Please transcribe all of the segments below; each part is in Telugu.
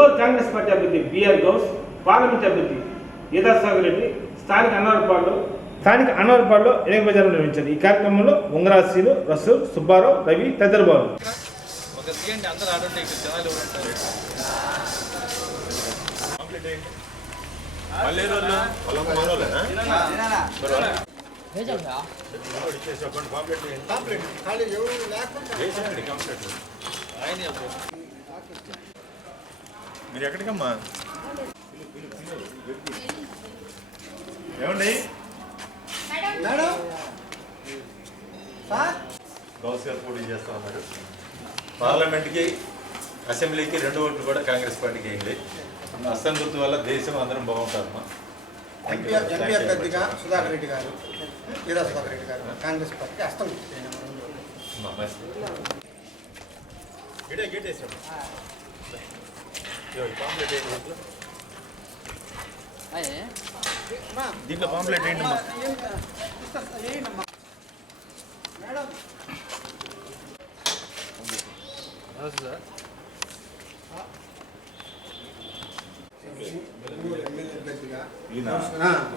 ఒంగోలు కాంగ్రెస్ పార్టీ అభ్యర్థి బిఆర్ గౌస్, పార్లమెంట్ అభ్యర్థి యథాసాగర్ రెడ్డి స్థానిక అన్నవరపాడులో ఎన్నికల ప్రచారం నిర్వహించారు. ఈ కార్యక్రమంలో ఉంగరాశీలు, రసూల్, సుబ్బారావు, రవి తదితర బాలు. మీరు ఎక్కడికమ్మా ఏమండి గౌస్ గారు పోటీ చేస్తా ఉన్నారు. పార్లమెంట్కి, అసెంబ్లీకి 2 ఓట్లు కూడా కాంగ్రెస్ పార్టీకి వేయండి. అస్సాం గుర్తు వల్ల దేశం అందరం బాగుంటారమ్మా. ఎంపీ అభ్యర్థిగా సుధాకర్ రెడ్డి గారు, ఈరా సుధాకర్ రెడ్డి గారు కాంగ్రెస్ పార్టీ అస్తం దీంట్లో పాంప్లెట్ ఏంటమ్మా? మేడం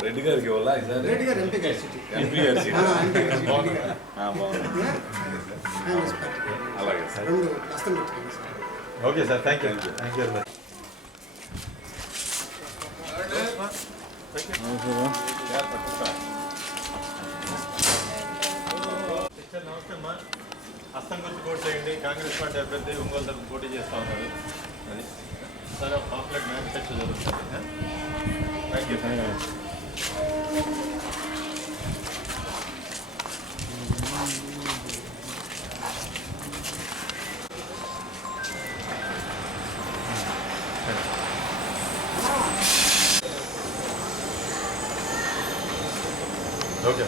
రెడ్డి గారికి రెడ్డి గారు ఎంపీ గారు అలాగే sir. Okay sir, thank you very much. నమస్తే అమ్మా. అస్సాం గుర్తు కోట్ చేయండి. కాంగ్రెస్ పార్టీ అభ్యర్థి ఒంగోలు తరఫున పోటీ చేస్తూ ఉన్నారు. అది సార్ పాంప్లెట్ మ్యానుఫ్యాక్చర్ జరుగుతుంది. Thank you. ఓకే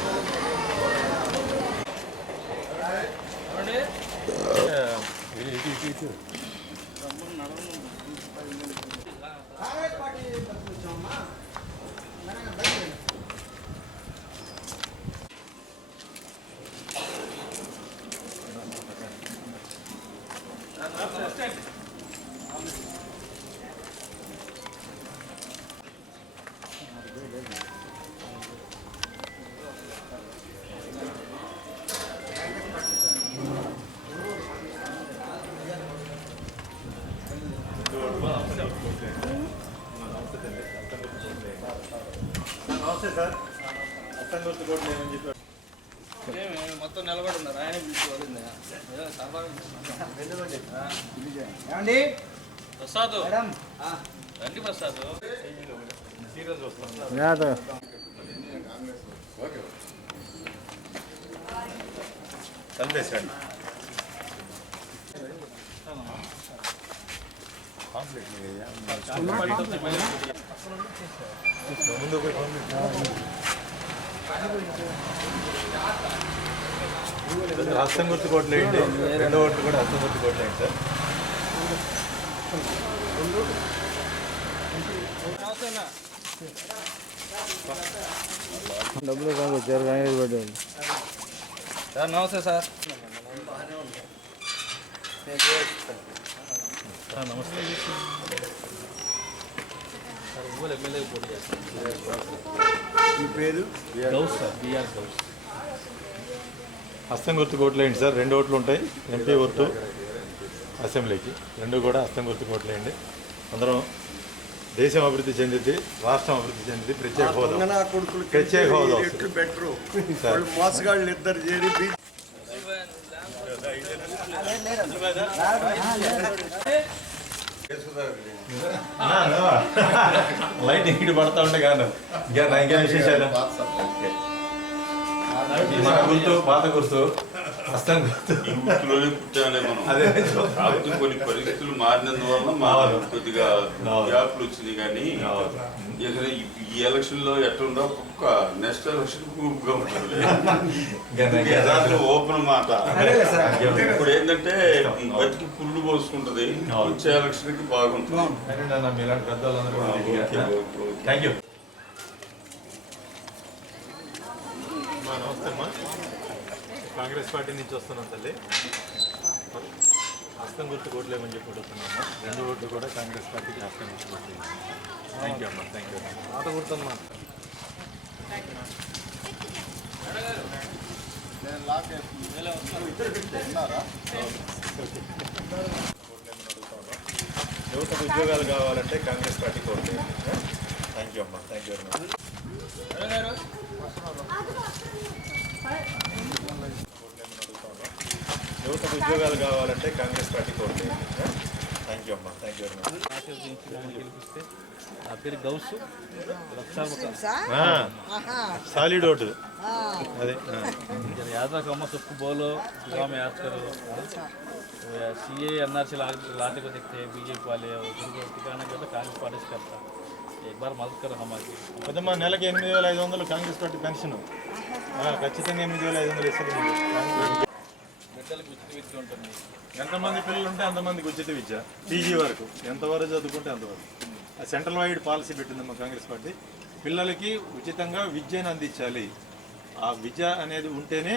నమస్తే సార్. అస్సాం గుర్తు కోట్లు ఏమని చెప్పారు? మొత్తం నిలబడి ఉన్నారు. ఆయన పిలుచుకోవాలి ప్రసాద్ రండి ప్రసాద్ సీరియస్ వస్తుంది. సందేశండి ముందు హస్తం గుర్తు కోట్లు వేయండి. 2 ఓట్లు కూడా హస్తం గుర్తు కోట్లు వేయండి సార్. డబ్బులు వచ్చారు కాంగ్రెస్ పార్టీ సార్. నమస్తే సార్. నమస్తే. ఎమ్మెల్యే పోటీ చేస్తారు. మీ పేరు గౌస్ సార్, బిఆర్ గౌస్. హస్తం గుర్తు కోట్లు వేయండి సార్. 2 ఓట్లు ఉంటాయి. ఎంపీ ఓటు, అసెంబ్లీకి 2 కూడా హస్తం గుర్తు కోట్లు వేయండి. అందరం దేశం అభివృద్ధి చెందింది, రాష్ట్రం అభివృద్ధి చెందింది. ప్రత్యేక హోదా బెటరు మోసగాళ్ళు ఇద్దరు చేరి లైట్ ఇంటి పడతా ఉంటే కాదు. ఇంకేం విశేషాలు? మన గుర్తు, పాత గుర్తు, హస్తం గుర్తు. ఈ వృత్తిలోనే పుట్టాలే మనం. అదే కొన్ని పరిస్థితులు మారినందువల్ల మా కొద్దిగా గ్యాప్లు వచ్చినాయి. కానీ ఈ ఎలక్షన్ లో ఎట్లుందో ఒక్కొక్క నెక్స్ట్ ఎలక్షన్ గ్రూప్ గా ఉంటుంది. ఓపెన్ మాట. ఇప్పుడు ఏంటంటే బతికి పుల్లు పోసుకుంటది. వచ్చే ఎలక్షన్ కి బాగుంటుంది. మీలాంటి పెద్దవాళ్ళందరూ థ్యాంక్ యూ. నమస్తే అమ్మా. కాంగ్రెస్ పార్టీ నుంచి వస్తున్నాం తల్లి. హస్తం గుర్తు కోట్లేమని చెప్పి అడుగుతున్నాము. 2 ఓట్లు కూడా కాంగ్రెస్ పార్టీకి హస్తం గుర్తు కోట్లేదు. థ్యాంక్ యూ అమ్మా, థ్యాంక్ యూ. ఆట గుర్తమ్మా. యువతకు ఉద్యోగాలు కావాలంటే కాంగ్రెస్ పార్టీ కోట్లేదు. థ్యాంక్ యూ అమ్మా, థ్యాంక్ యూ వెరీ మచ్. యువతకు ఉద్యోగాలు కావాలంటే కాంగ్రెస్ పార్టీ కోట్లేదు. థ్యాంక్ యూ అమ్మా, థ్యాంక్ యూ వెరీ మచ్. గెలిపిస్తే నా పేరు గౌస్ సాలిడ్ ఓటు అదే यादव का हम सबको बोलो गाँव में याद करो. CA NRC लाते को देखते हैं बीजेपी वाले और उनको टिकाने के तो कांग्रेस पार्टी से करता. एक बार मदद करो हमारी. పెద్దమ్మ నెలకి 8,500 కాంగ్రెస్ పార్టీ పెన్షన్ ఖచ్చితంగా 8,500 ఇస్తారు. బిడ్డలకు ఉచిత విద్య ఉంటుంది. ఎంతమంది పిల్లలు ఉంటే అంతమందికి ఉచిత విద్య, పీజీ వరకు ఎంతవరకు చదువుకుంటే అంతవరకు. సెంట్రల్ వైడ్ పాలసీ పెట్టిందమ్మా కాంగ్రెస్ పార్టీ. పిల్లలకి ఉచితంగా విద్యను అందించాలి. ఆ విద్య అనేది ఉంటేనే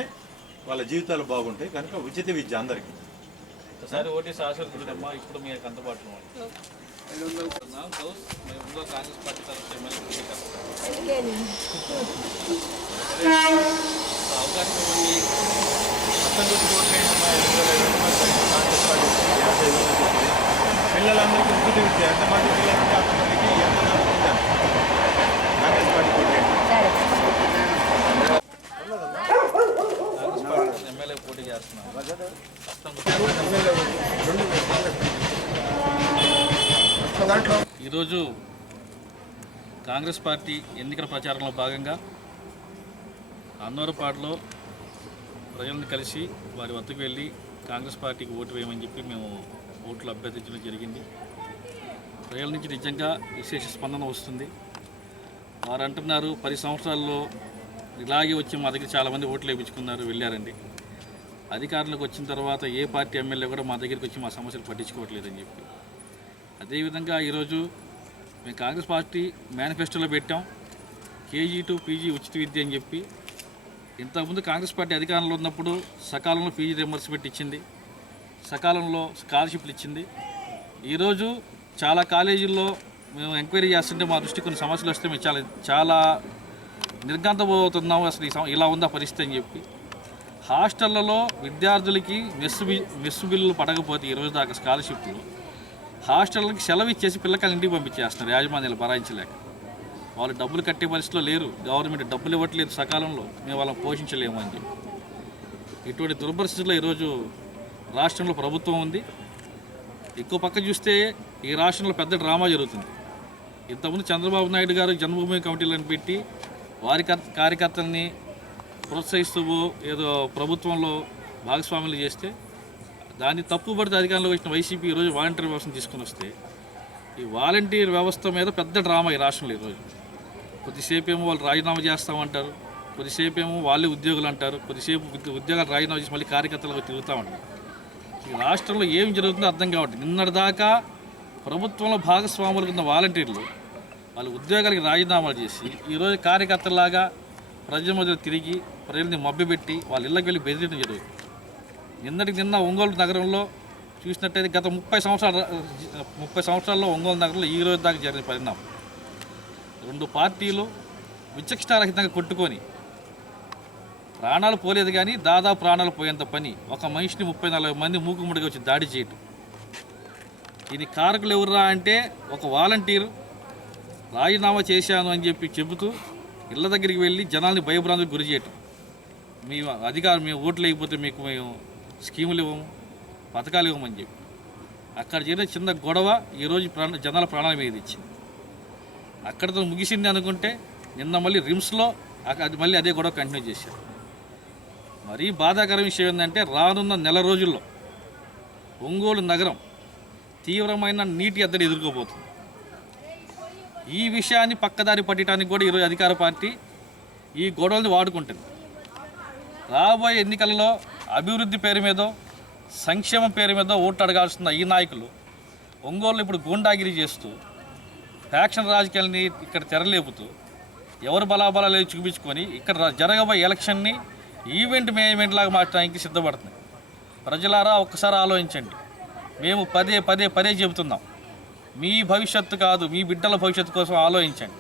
వాళ్ళ జీవితాలు బాగుంటాయి కనుక ఉచిత విద్య అందరికీ. ఒకసారి ఓటేసి ఆశీర్వదించమ్మా. ఇప్పుడు మీకు అందుబాటులో గౌస్ మేము ఇంకో కాంగ్రెస్ పార్టీ తరఫు ఎమ్మెల్యే అవకాశం ఇవ్వండి. పిల్లలందరికీ ఉచిత విద్య, ఎంతమంది పిల్లలు ఉంటే అంతమందికి కాంగ్రెస్ పార్టీ ఎమ్మెల్యే పోటీ చేస్తున్నాం. ఈరోజు కాంగ్రెస్ పార్టీ ఎన్నికల ప్రచారంలో భాగంగా అన్నవరపాడులో ప్రజలను కలిసి వారి వద్దకు వెళ్ళి కాంగ్రెస్ పార్టీకి ఓటు వేయమని చెప్పి మేము ఓట్లు అభ్యర్థించడం జరిగింది. ప్రజల నుంచి నిజంగా విశేష స్పందన వస్తుంది. వారు అంటున్నారు 10 సంవత్సరాల్లో ఇలాగే వచ్చి మా దగ్గర చాలామంది ఓట్లు వేయించుకున్నారు, వెళ్ళారండి. అధికారంలోకి వచ్చిన తర్వాత ఏ పార్టీ ఎమ్మెల్యే కూడా మా దగ్గరికి వచ్చి మా సమస్యలు పట్టించుకోవట్లేదని చెప్పి. అదేవిధంగా ఈరోజు మేము కాంగ్రెస్ పార్టీ మేనిఫెస్టోలో పెట్టాం KG to PG ఉచిత విద్య అని చెప్పి. ఇంతకుముందు కాంగ్రెస్ పార్టీ అధికారంలో ఉన్నప్పుడు సకాలంలో ఫీజు రియంబర్స్మెంట్ ఇచ్చింది, సకాలంలో స్కాలర్షిప్లు ఇచ్చింది. ఈరోజు చాలా కాలేజీల్లో మేము ఎంక్వైరీ చేస్తుంటే మా దృష్టి కొన్ని సమస్యలు వస్తే మేము చాలా నిర్గంతపోతున్నాము. అసలు ఇలా ఉందా పరిస్థితి అని చెప్పి. హాస్టళ్లలో విద్యార్థులకి మెస్సు బిల్లులు పడకపోతే ఈరోజు దాకా స్కాలర్షిప్లు హాస్టళ్ళకి సెలవు ఇచ్చేసి పిల్లకాయలు ఇంటికి పంపించేస్తున్నారు యాజమాన్యాలు భరాయించలేక. వాళ్ళు డబ్బులు కట్టే పరిస్థితిలో లేరు, గవర్నమెంట్ డబ్బులు ఇవ్వట్లేదు సకాలంలో, మేము వాళ్ళని పోషించలేము అని చెప్పి. ఇటువంటి దుర్పరిస్థితుల్లో ఈరోజు రాష్ట్రంలో ప్రభుత్వం ఉంది. ఇంకో పక్క చూస్తే ఈ రాష్ట్రంలో పెద్ద డ్రామా జరుగుతుంది. ఇంతకుముందు చంద్రబాబు నాయుడు గారు జన్మభూమి కమిటీలను పెట్టి వారి కార్యకర్తల్ని ప్రోత్సహిస్తూ ఏదో ప్రభుత్వంలో భాగస్వాములు చేస్తే దాన్ని తప్పుపడితే అధికారంలో వచ్చిన వైసీపీ ఈరోజు వాలంటీర్ వ్యవస్థను తీసుకుని వస్తే ఈ వాలంటీర్ వ్యవస్థ మీద పెద్ద డ్రామా ఈ రాష్ట్రంలో ఈరోజు. కొద్దిసేపు ఏమో వాళ్ళు రాజీనామా చేస్తామంటారు, కొద్దిసేపు ఏమో వాళ్ళే ఉద్యోగులు అంటారు, కొద్దిసేపు ఉద్యోగాలు రాజీనామా చేసి మళ్ళీ కార్యకర్తలకు తిరుగుతామంటారు. ఈ రాష్ట్రంలో ఏం జరుగుతుందో అర్థం కావట్లేదు. నిన్నటిదాకా ప్రభుత్వంలో భాగస్వాములు ఉన్న వాలంటీర్లు వాళ్ళు ఉద్యోగాలకి రాజీనామాలు చేసి ఈరోజు కార్యకర్తలాగా ప్రజల మధ్యలో తిరిగి ప్రజల్ని మభ్యపెట్టి వాళ్ళ ఇళ్ళకి వెళ్ళి బెదిరించడం జరుగుతుంది. నిన్న ఒంగోలు నగరంలో చూసినట్టయితే గత 30 సంవత్సరాల్లో ఒంగోలు నగరంలో ఈ రోజు దాకా జరిగిన పరిణామం. 2 పార్టీలు విచక్షణారహితంగా కొట్టుకొని ప్రాణాలు పోలేదు కానీ దాదాపు ప్రాణాలు పోయేంత పని. ఒక మనిషిని 30-40 మంది మూకుముడిగా వచ్చి దాడి చేయటం. దీని కారకులు ఎవరురా అంటే ఒక వాలంటీరు రాజీనామా చేశాను అని చెప్పి చెబుతూ ఇళ్ళ దగ్గరికి వెళ్ళి జనాల్ని భయభ్రాంతికి గురి చేయటం. మీ అధికారం మేము ఓట్లు లేకపోతే మీకు మేము స్కీములు ఇవ్వము, పథకాలు ఇవ్వమని చెప్పి అక్కడ జరిగిన చిన్న గొడవ ఈరోజు జనాల ప్రాణాల మీద ఇచ్చింది. అక్కడితో ముగిసింది అనుకుంటే నిన్న మళ్ళీ రిమ్స్లో మళ్ళీ అదే గొడవ కంటిన్యూ చేశారు. మరీ బాధాకర విషయం ఏంటంటే రానున్న నెల రోజుల్లో ఒంగోలు నగరం తీవ్రమైన నీటి ఎద్దడి ఎదుర్కోబోతుంది. ఈ విషయాన్ని పక్కదారి పట్టడానికి కూడా ఈరోజు అధికార పార్టీ ఈ గొడవల్ని వాడుకుంటుంది. రాబోయే ఎన్నికలలో అభివృద్ధి పేరు మీదో సంక్షేమం పేరు మీద ఓట్లు అడగాల్సిన ఈ నాయకులు ఒంగోలు ఇప్పుడు గూండాగిరి చేస్తూ ఫ్యాక్షన్ రాజకీయాలని ఇక్కడ తెరలేపుతూ ఎవరు బలాబలాలు చూపించుకొని ఇక్కడ జరగబోయే ఎలక్షన్ని ఈవెంట్ మేనేజ్మెంట్ లాగా మార్చడానికి సిద్ధపడుతుంది. ప్రజలారా ఒక్కసారి ఆలోచించండి. మేము పదే పదే పదే చెబుతున్నాం, మీ భవిష్యత్తు కాదు, మీ బిడ్డల భవిష్యత్తు కోసం ఆలోచించండి.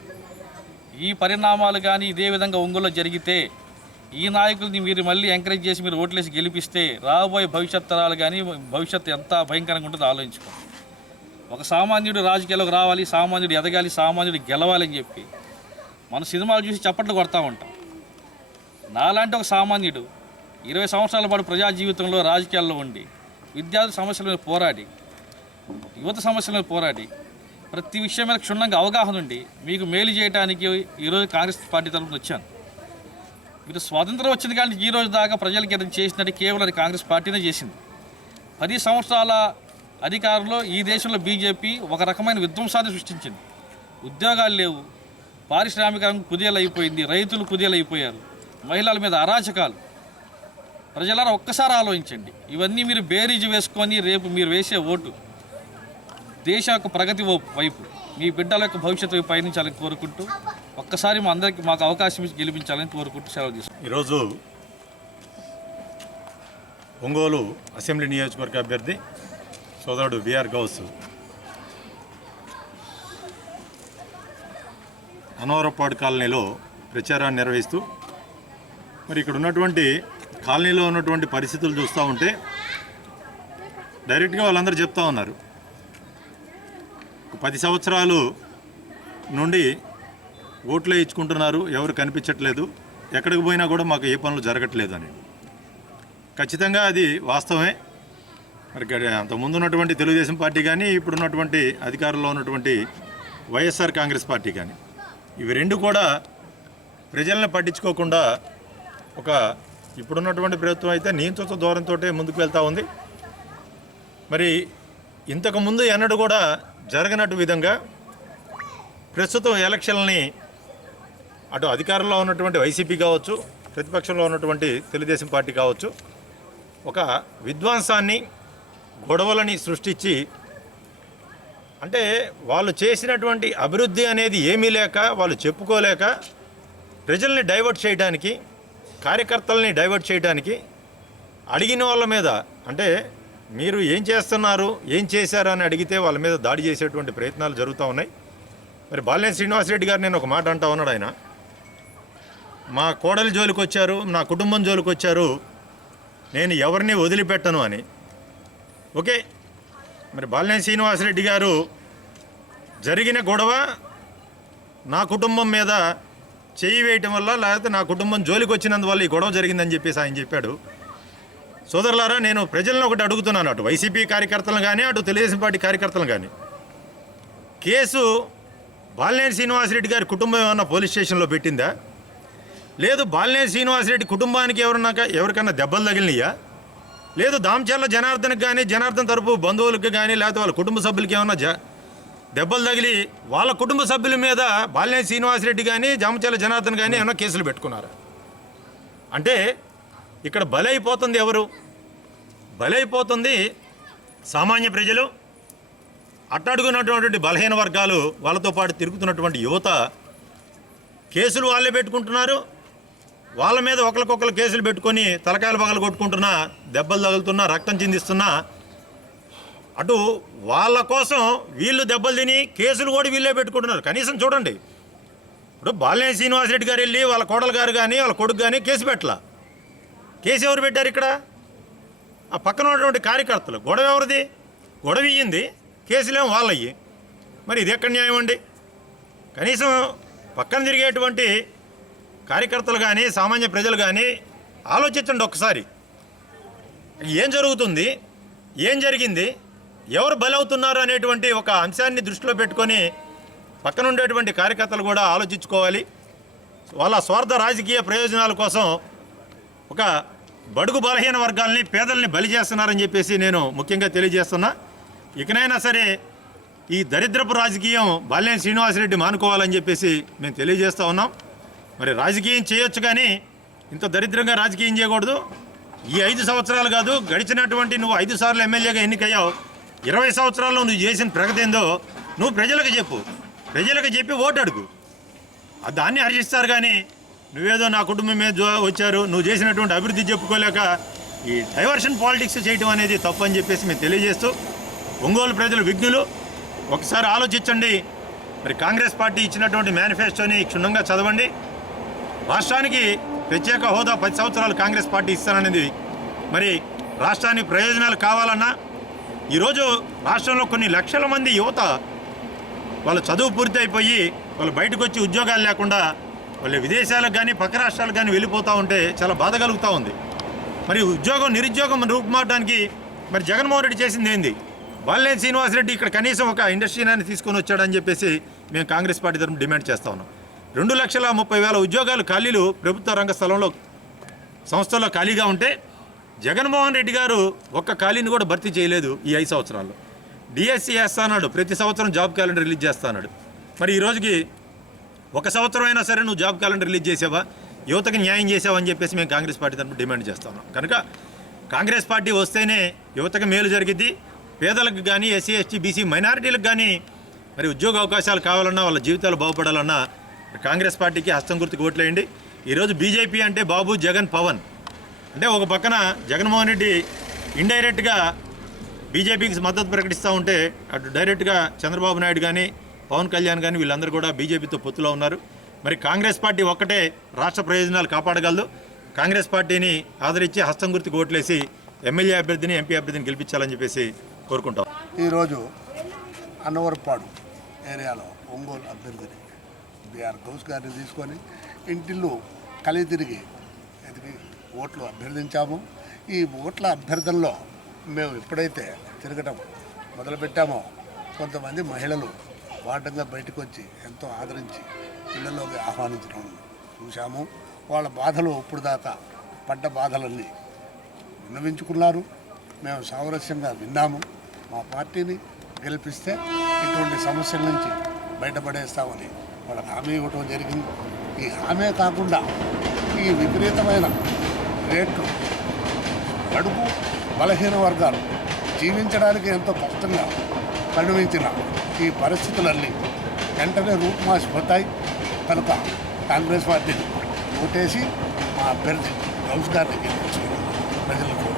ఈ పరిణామాలు కానీ ఇదే విధంగా ఒంగోలులో జరిగితే, ఈ నాయకుల్ని మీరు మళ్ళీ ఎంకరేజ్ చేసి మీరు ఓట్లేసి గెలిపిస్తే రాబోయే భవిష్యత్ తరాలు కానీ భవిష్యత్తు ఎంత భయంకరంగా ఉంటుందో ఆలోచించుకోండి. ఒక సామాన్యుడు రాజకీయాల్లోకి రావాలి, సామాన్యుడు ఎదగాలి, సామాన్యుడు గెలవాలని చెప్పి మన సినిమాలు చూసి చప్పట్లు కొడతా ఉంటాం. నాలాంటి ఒక సామాన్యుడు 20 సంవత్సరాల పాటు ప్రజా జీవితంలో రాజకీయాల్లో ఉండి విద్యార్థి సమస్యల మీద పోరాడి, యువత సమస్యల మీద పోరాడి, ప్రతి విషయం మీద క్షుణ్ణంగా అవగాహన ఉండి మీకు మేలు చేయడానికి ఈరోజు కాంగ్రెస్ పార్టీ తరఫున వచ్చాను. మీరు స్వాతంత్రం వచ్చింది కానీ ఈ రోజు దాకా ప్రజలకి ఏదైనా చేసినట్టు కేవలం అది కాంగ్రెస్ పార్టీనే చేసింది. 10 సంవత్సరాల అధికారంలో ఈ దేశంలో బీజేపీ ఒక రకమైన విధ్వంసాన్ని సృష్టించింది. ఉద్యోగాలు లేవు, పారిశ్రామిక రంగం కుదేలు అయిపోయింది, రైతులు కుదేలు అయిపోయారు, మహిళల మీద అరాచకాలు. ప్రజలారా ఒక్కసారి ఆలోచించండి. ఇవన్నీ మీరు బేరీజు వేసుకొని రేపు మీరు వేసే ఓటు దేశం యొక్క ప్రగతి వైపు, మీ బిడ్డల యొక్క భవిష్యత్తు వైపు పయనించాలని కోరుకుంటూ, ఒక్కసారి మా అందరికీ మాకు అవకాశం ఇచ్చి గెలిపించాలని కోరుకుంటూ సెలవు తీసుకుంటాం. ఈరోజు ఒంగోలు అసెంబ్లీ నియోజకవర్గ అభ్యర్థి సోదరుడు బిఆర్ గౌస్ అనవరపాడు కాలనీలో ప్రచారాన్ని నిర్వహిస్తూ, మరి ఇక్కడ ఉన్నటువంటి కాలనీలో ఉన్నటువంటి పరిస్థితులు చూస్తూ ఉంటే డైరెక్ట్గా వాళ్ళందరూ చెప్తా ఉన్నారు, 10 సంవత్సరాలు నుండి ఓట్లు వేయించుకుంటున్నారు, ఎవరు కనిపించట్లేదు, ఎక్కడికి పోయినా కూడా మాకు ఏ పనులు జరగట్లేదు అని. ఖచ్చితంగా అది వాస్తవమే. మరి అంతకుముందు ఉన్నటువంటి తెలుగుదేశం పార్టీ కానీ, ఇప్పుడున్నటువంటి అధికారంలో ఉన్నటువంటి వైఎస్ఆర్ కాంగ్రెస్ పార్టీ కానీ, ఇవి రెండు కూడా ప్రజలను పట్టించుకోకుండా ఇప్పుడున్నటువంటి ప్రభుత్వం అయితే నియంత్రిత ధోరణితో ముందుకు వెళ్తూ ఉంది. మరి ఇంతకుముందు ఎన్నడూ కూడా జరగనట్టు విధంగా ప్రస్తుతం ఎలక్షన్లని అటు అధికారంలో ఉన్నటువంటి వైసీపీ కావచ్చు, ప్రతిపక్షంలో ఉన్నటువంటి తెలుగుదేశం పార్టీ కావచ్చు, ఒక విధ్వంసాన్ని, గొడవలని సృష్టించి, అంటే వాళ్ళు చేసినటువంటి అభివృద్ధి అనేది ఏమీ లేక, వాళ్ళు చెప్పుకోలేక ప్రజల్ని డైవర్ట్ చేయడానికి, కార్యకర్తల్ని డైవర్ట్ చేయడానికి, అడిగిన వాళ్ళ మీద అంటే మీరు ఏం చేస్తున్నారు, ఏం చేశారు అని అడిగితే వాళ్ళ మీద దాడి చేసేటువంటి ప్రయత్నాలు జరుగుతూ ఉన్నాయి. మరి బాలినేని శ్రీనివాసరెడ్డి గారు నేను ఒక మాట అంటా ఉన్నాడు, ఆయన మా కోడలి జోలికి వచ్చారు, నా కుటుంబం జోలికి వచ్చారు, నేను ఎవరిని వదిలిపెట్టను అని. ఓకే, మరి బాలినేని శ్రీనివాసరెడ్డి గారు జరిగిన గొడవ నా కుటుంబం మీద చేయి వేయటం వల్ల, లేకపోతే నా కుటుంబం జోలికి వచ్చినందువల్ల ఈ గొడవ జరిగిందని చెప్పేసి ఆయన చెప్పాడు. సోదరులారా, నేను ప్రజలను ఒకటి అడుగుతున్నాను, అటు వైసీపీ కార్యకర్తలను కానీ, అటు తెలుగుదేశం పార్టీ కార్యకర్తలను కానీ, కేసు బాలినేని శ్రీనివాసరెడ్డి గారి కుటుంబం ఏమన్నా పోలీస్ స్టేషన్లో పెట్టిందా? లేదు బాలినేని శ్రీనివాసరెడ్డి కుటుంబానికి ఎవరికన్నా దెబ్బలు తగిలినాయా? లేదు దామచర్ల జనార్దన్కి కానీ, జనార్దన్ తరపు బంధువులకు కానీ, లేకపోతే వాళ్ళ కుటుంబ సభ్యులకి ఏమన్నా దెబ్బలు తగిలి వాళ్ళ కుటుంబ సభ్యుల మీద బాలినేని శ్రీనివాసరెడ్డి కానీ, దామచర్ల జనార్దన్ కానీ ఏమన్నా కేసులు పెట్టుకున్నారా? అంటే ఇక్కడ బలైపోతుంది ఎవరు? బలైపోతుంది సామాన్య ప్రజలు, అట్టడుగున్నటువంటి బలహీన వర్గాలు, వాళ్ళతో పాటు తిరుగుతున్నటువంటి యువత. కేసులు వాళ్ళే పెట్టుకుంటున్నారు, వాళ్ళ మీద ఒకరికొకరు కేసులు పెట్టుకొని తలకాయలు పగలు కొట్టుకుంటున్నా, దెబ్బలు తగులుతున్నా, రక్తం చిందిస్తున్నా, అటు వాళ్ళ కోసం వీళ్ళు దెబ్బలు తిని కేసులు కూడా వీళ్ళే పెట్టుకుంటున్నారు. కనీసం చూడండి, ఇప్పుడు బాలినేని శ్రీనివాసరెడ్డి గారు వెళ్ళి వాళ్ళ కోడలు గారు కానీ, వాళ్ళ కొడుకు కానీ కేసు పెట్టలా. కేసు ఎవరు పెట్టారు? ఇక్కడ ఆ పక్కన ఉన్నటువంటి కార్యకర్తలు. గొడవ ఎవరిది? గొడవ ఇయ్యింది, కేసులేమో వాళ్ళయ్యి. మరి ఇది ఎక్కడ న్యాయం అండి? కనీసం పక్కన తిరిగేటువంటి కార్యకర్తలు కానీ, సామాన్య ప్రజలు కానీ ఆలోచించండి ఒక్కసారి. ఏం జరుగుతుంది, ఏం జరిగింది, ఎవరు బలవుతున్నారు అనేటువంటి ఒక అంశాన్ని దృష్టిలో పెట్టుకొని పక్కన ఉండేటువంటి కార్యకర్తలు కూడా ఆలోచించుకోవాలి. వాళ్ళ స్వార్థ రాజకీయ ప్రయోజనాల కోసం ఒక బడుగు బలహీన వర్గాల్ని, పేదల్ని బలి చేస్తున్నారని చెప్పేసి నేను ముఖ్యంగా తెలియజేస్తున్నా. ఇకనైనా సరే ఈ దరిద్రపు రాజకీయం బాలినేని శ్రీనివాసరెడ్డి మానుకోవాలని చెప్పేసి మేము తెలియజేస్తూ ఉన్నాం. మరి రాజకీయం చేయొచ్చు కానీ ఇంత దరిద్రంగా రాజకీయం చేయకూడదు. ఈ 5 సంవత్సరాలు కాదు, గడిచినటువంటి నువ్వు 5 సార్లు ఎమ్మెల్యేగా ఎన్నికయ్యావు, 20 సంవత్సరాల్లో నువ్వు చేసిన ప్రగతి ఏందో నువ్వు ప్రజలకు చెప్పు, ప్రజలకు చెప్పి ఓటు అడుగు. దాన్ని హర్షిస్తారు కానీ నువ్వేదో నా కుటుంబం మీద వచ్చారు, నువ్వు చేసినటువంటి అభివృద్ధి చెప్పుకోలేక ఈ డైవర్షన్ పాలిటిక్స్ చేయడం అనేది తప్పు అని చెప్పేసి మేము తెలియజేస్తూ ఒంగోలు ప్రజలు విఘ్నులు. ఒకసారి ఆలోచించండి. మరి కాంగ్రెస్ పార్టీ ఇచ్చినటువంటి మేనిఫెస్టోని క్షుణ్ణంగా చదవండి. రాష్ట్రానికి ప్రత్యేక హోదా 10 సంవత్సరాలు కాంగ్రెస్ పార్టీ ఇస్తాననేది. మరి రాష్ట్రానికి ప్రయోజనాలు కావాలన్నా ఈరోజు రాష్ట్రంలో కొన్ని లక్షల మంది యువత వాళ్ళ చదువు పూర్తి అయిపోయి వాళ్ళు బయటకు వచ్చి ఉద్యోగాలు లేకుండా వాళ్ళు విదేశాలకు కానీ పక్క రాష్ట్రాలకు కానీ వెళ్ళిపోతూ ఉంటే చాలా బాధ కలుగుతూ ఉంది. మరి నిరుద్యోగం రూపుమారడానికి మరి జగన్మోహన్ రెడ్డి చేసింది ఏంది? బాలినేని శ్రీనివాసరెడ్డి ఇక్కడ కనీసం ఒక ఇండస్ట్రీని తీసుకొని వచ్చాడని చెప్పేసి మేము కాంగ్రెస్ పార్టీ తరఫున డిమాండ్ చేస్తూ ఉన్నాం. 2,30,30,000 ఉద్యోగాలు ఖాళీలు ప్రభుత్వ రంగ సంస్థల్లో ఖాళీగా ఉంటే జగన్మోహన్ రెడ్డి గారు ఒక్క ఖాళీని కూడా భర్తీ చేయలేదు ఈ 5 సంవత్సరాల్లో. డిఎస్సి వేస్తాడు, ప్రతి సంవత్సరం జాబ్ క్యాలెండర్ రిలీజ్ చేస్తాడు. మరి ఈ రోజుకి 1 సంవత్సరం అయినా సరే నువ్వు జాబ్ క్యాలెండర్ రిలీజ్ చేసావా, యువతకి న్యాయం చేసావని చెప్పేసి మేము కాంగ్రెస్ పార్టీ తరఫున డిమాండ్ చేస్తున్నాం. కనుక కాంగ్రెస్ పార్టీ వస్తేనే యువతకు మేలు జరిగిద్ది. పేదలకు కానీ ఎస్సీ ఎస్టీ బీసీ మైనారిటీలకు కానీ మరి ఉద్యోగ అవకాశాలు కావాలన్నా వాళ్ళ జీవితాలు బాగుపడాలన్నా కాంగ్రెస్ పార్టీకి హస్తం గుర్తుకు ఓట్లేయండి. ఈరోజు బీజేపీ అంటే బాబు జగన్ పవన్ అంటే ఒక పక్కన జగన్మోహన్ రెడ్డి ఇండైరెక్ట్గా బీజేపీకి మద్దతు ప్రకటిస్తూ ఉంటే అటు డైరెక్ట్గా చంద్రబాబు నాయుడు కానీ పవన్ కళ్యాణ్ కానీ వీళ్ళందరూ కూడా బీజేపీతో పొత్తులో ఉన్నారు. మరి కాంగ్రెస్ పార్టీ ఒక్కటే రాష్ట్ర ప్రయోజనాలు కాపాడగలదు. కాంగ్రెస్ పార్టీని ఆదరించి హస్తం గుర్తుకు ఓట్లేసి ఎమ్మెల్యే అభ్యర్థిని ఎంపీ అభ్యర్థిని గెలిపించాలని చెప్పేసి కోరుకుంటాం. ఈరోజు అన్నవరపాడు ఏరియాలో ఒంగోలు అభ్యర్థిని బిఆర్ గౌస్ గారిని తీసుకొని ఇంటిల్లు కలిగి తిరిగి ఓట్లు అభ్యర్థించాము. ఈ ఓట్ల అభ్యర్థనలో మేము ఎప్పుడైతే తిరగటం మొదలుపెట్టామో కొంతమంది మహిళలు వాటంగా బయటకు వచ్చి ఎంతో ఆదరించి ఇళ్లలోకి ఆహ్వానించడం చూశాము. వాళ్ళ బాధలు ఇప్పుడు దాకా పడ్డ బాధలన్నీ విన్నవించుకున్నారు. మేము సామరస్యంగా విన్నాము. మా పార్టీని గెలిపిస్తే ఇటువంటి సమస్యల నుంచి బయటపడేస్తామని వాళ్ళకి హామీ ఇవ్వటం జరిగింది. ఈ హామీ కాకుండా ఈ విపరీతమైన రేట్లు కడుపు బలహీన వర్గాలు జీవించడానికి ఎంతో కష్టంగా పరిణమించిన ఈ పరిస్థితులన్నీ వెంటనే రూపుమాసిపోతాయి. కనుక కాంగ్రెస్ పార్టీని ఓటేసి మా అభ్యర్థి గౌస్ గారిని గెలిపించుకుని ప్రజలకు